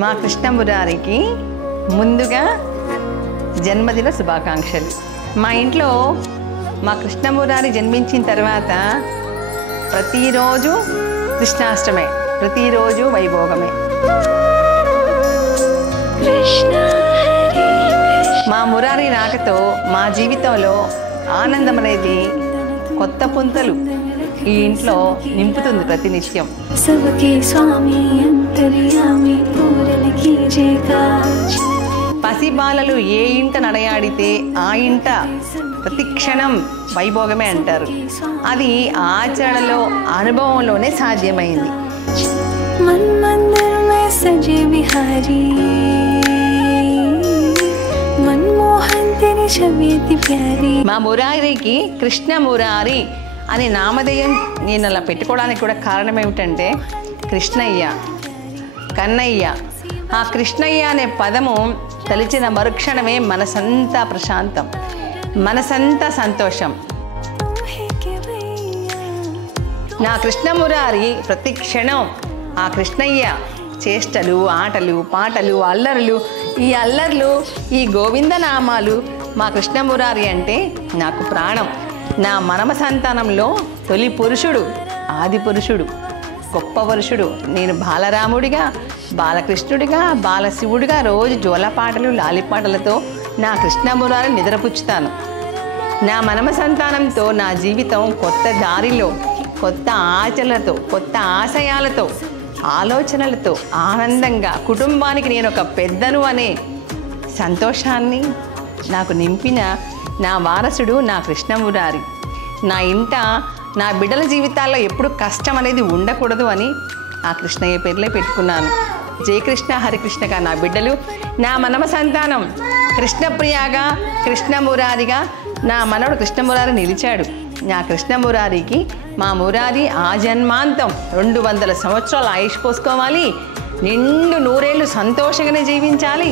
మా కృష్ణ మురారికి ముందుగా జన్మదిన శుభాకాంక్షలు. మా ఇంట్లో మా కృష్ణ మురారి జన్మించిన తర్వాత ప్రతిరోజు కృష్ణాష్టమే, ప్రతిరోజు వైభోగమే. మా మురారి రాకతో మా జీవితంలో ఆనందం అనేది కొత్త పుంతలు ఈ ఇంట్లో నింపుతుంది ప్రతినిత్యం. పసిబాలలు ఏ ఇంట నడయాడితే ఆ ఇంట ప్రతి క్షణం వైభోగమే అంటారు. అది ఆచరణలో అనుభవంలోనే సాధ్యమైంది. మా మురారికి కృష్ణ మురారి అని నామధేయం నేను అలా పెట్టుకోవడానికి కూడా కారణం ఏమిటంటే కృష్ణయ్య, కన్నయ్య. ఆ కృష్ణయ్య అనే పదము తలిచిన మరుక్షణమే మనసంతా ప్రశాంతం, మనసంతా సంతోషం. నా కృష్ణ మురారి ప్రతి క్షణం ఆ కృష్ణయ్య చేష్టలు, ఆటలు, పాటలు, అల్లరులు, ఈ అల్లర్లు, ఈ గోవిందనామాలు. మా కృష్ణ మురారి అంటే నాకు ప్రాణం. నా మనమ సంతానంలో తొలి పురుషుడు, ఆది పురుషుడు, గొప్ప పురుషుడు. నేను బాలరాముడిగా, బాలకృష్ణుడిగా, బాలశివుడిగా రోజు జోలపాటలు, లాలిపాటలతో నా కృష్ణ మురారిని నిద్రపుచ్చుతాను. నా మనమ సంతానంతో నా జీవితం కొత్త దారిలో, కొత్త ఆచరణలతో, కొత్త ఆశయాలతో, ఆలోచనలతో ఆనందంగా కుటుంబానికి నేను ఒక పెద్దను అనే సంతోషాన్ని నాకు నింపిన నా వారసుడు నా కృష్ణ మురారి. నా ఇంట నా బిడ్డల జీవితాల్లో ఎప్పుడు కష్టం అనేది ఉండకూడదు అని ఆ కృష్ణయ్య పేర్లే పెట్టుకున్నాను. జయకృష్ణ హరికృష్ణగా నా బిడ్డలు, నా మనమ సంతానం కృష్ణప్రియగా, కృష్ణ మురారిగా నా మనవడు కృష్ణ మురారి నిలిచాడు. నా కృష్ణ మురారికి మా మురారి ఆజన్మాంతం 200 సంవత్సరాలు ఆయుష్ పోసుకోవాలి, నిండు నూరేళ్ళు సంతోషంగానే జీవించాలి.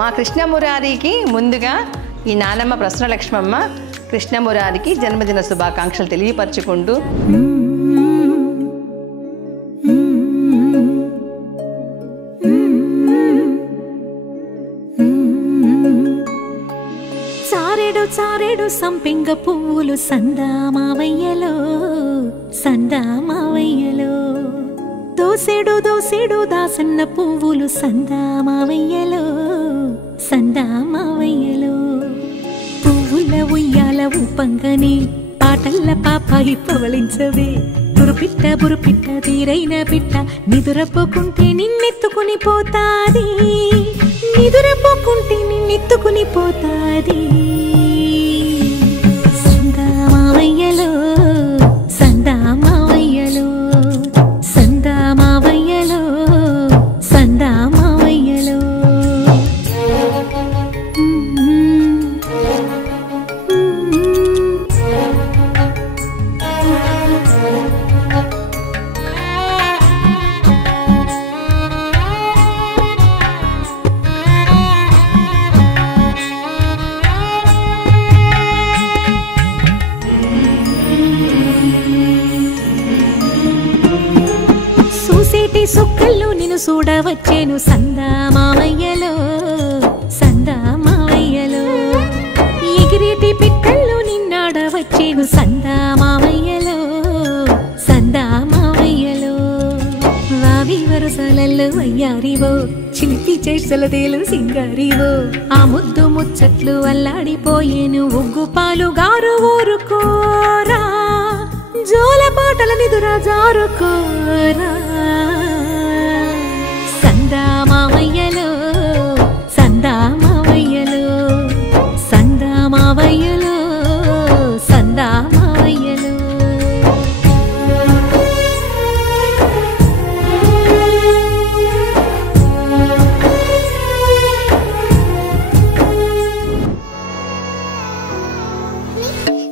మా కృష్ణ మురారికి ముందుగా ఈ నానమ్మ ప్రసన్నలక్ష్మమ్మ కృష్ణ మురారికి జన్మదిన శుభాకాంక్షలు తెలియపరచుకుంటూ చారెడు సంపెంగ పువ్వులు సందామావయ్యలో, సందామావయ్యలో. దోసెడు దాసన్న పువ్వులు సందామావయ్యలో, సందామావయ్యలో. పువ్వుల ఉయ్యాల ఊపంగని పాటల్ల పాపాయి పవళించవే. బురుపిట్ట తీరైన పిట్ట నిదురపోకుంటే నిన్నెత్తుకుని పోతాది, నిదురపోకుంటే నిన్నెత్తుకుని పోతాది. సందామావయ్యలో, సందామావయ్యలో, సందామావయ్యలో, సందామావయ్యలో. సుక్కల్లో నిన్ను చూడవచ్చేను సందామావయ్యలో, సందామావయ్యలో. ఎగిరేటి పిట్టల్లో నిన్నాడవచ్చేను సందామావయ్యలో, సందామావయ్యలో. వావి వరసలల్లో అయ్యారివో, చిలిపి చేసలదేలు సింగారివో. ఆ ముద్దు ముచ్చట్లు అల్లాడిపోయేను ఉగ్గు పాలు గారు ఊరుకోరా. జోల పాటల నిదురా జారుకోరా. సందామావయ్యలో, సందామావయ్యలో, సందామావయ్యలో, సందామావయ్యలో.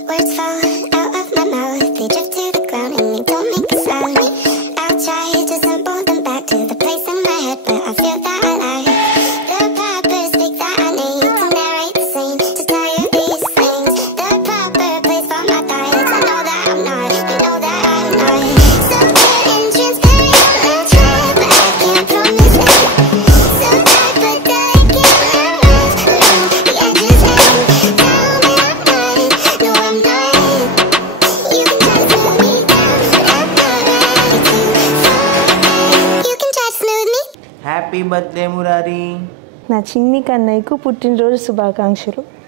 Words fall out of my mouth, they drift to the ground and they don't make a sound. I'll try to simple happy birthday Murari. నా చిన్ని కన్నయ్యకు పుట్టినరోజు శుభాకాంక్షలు.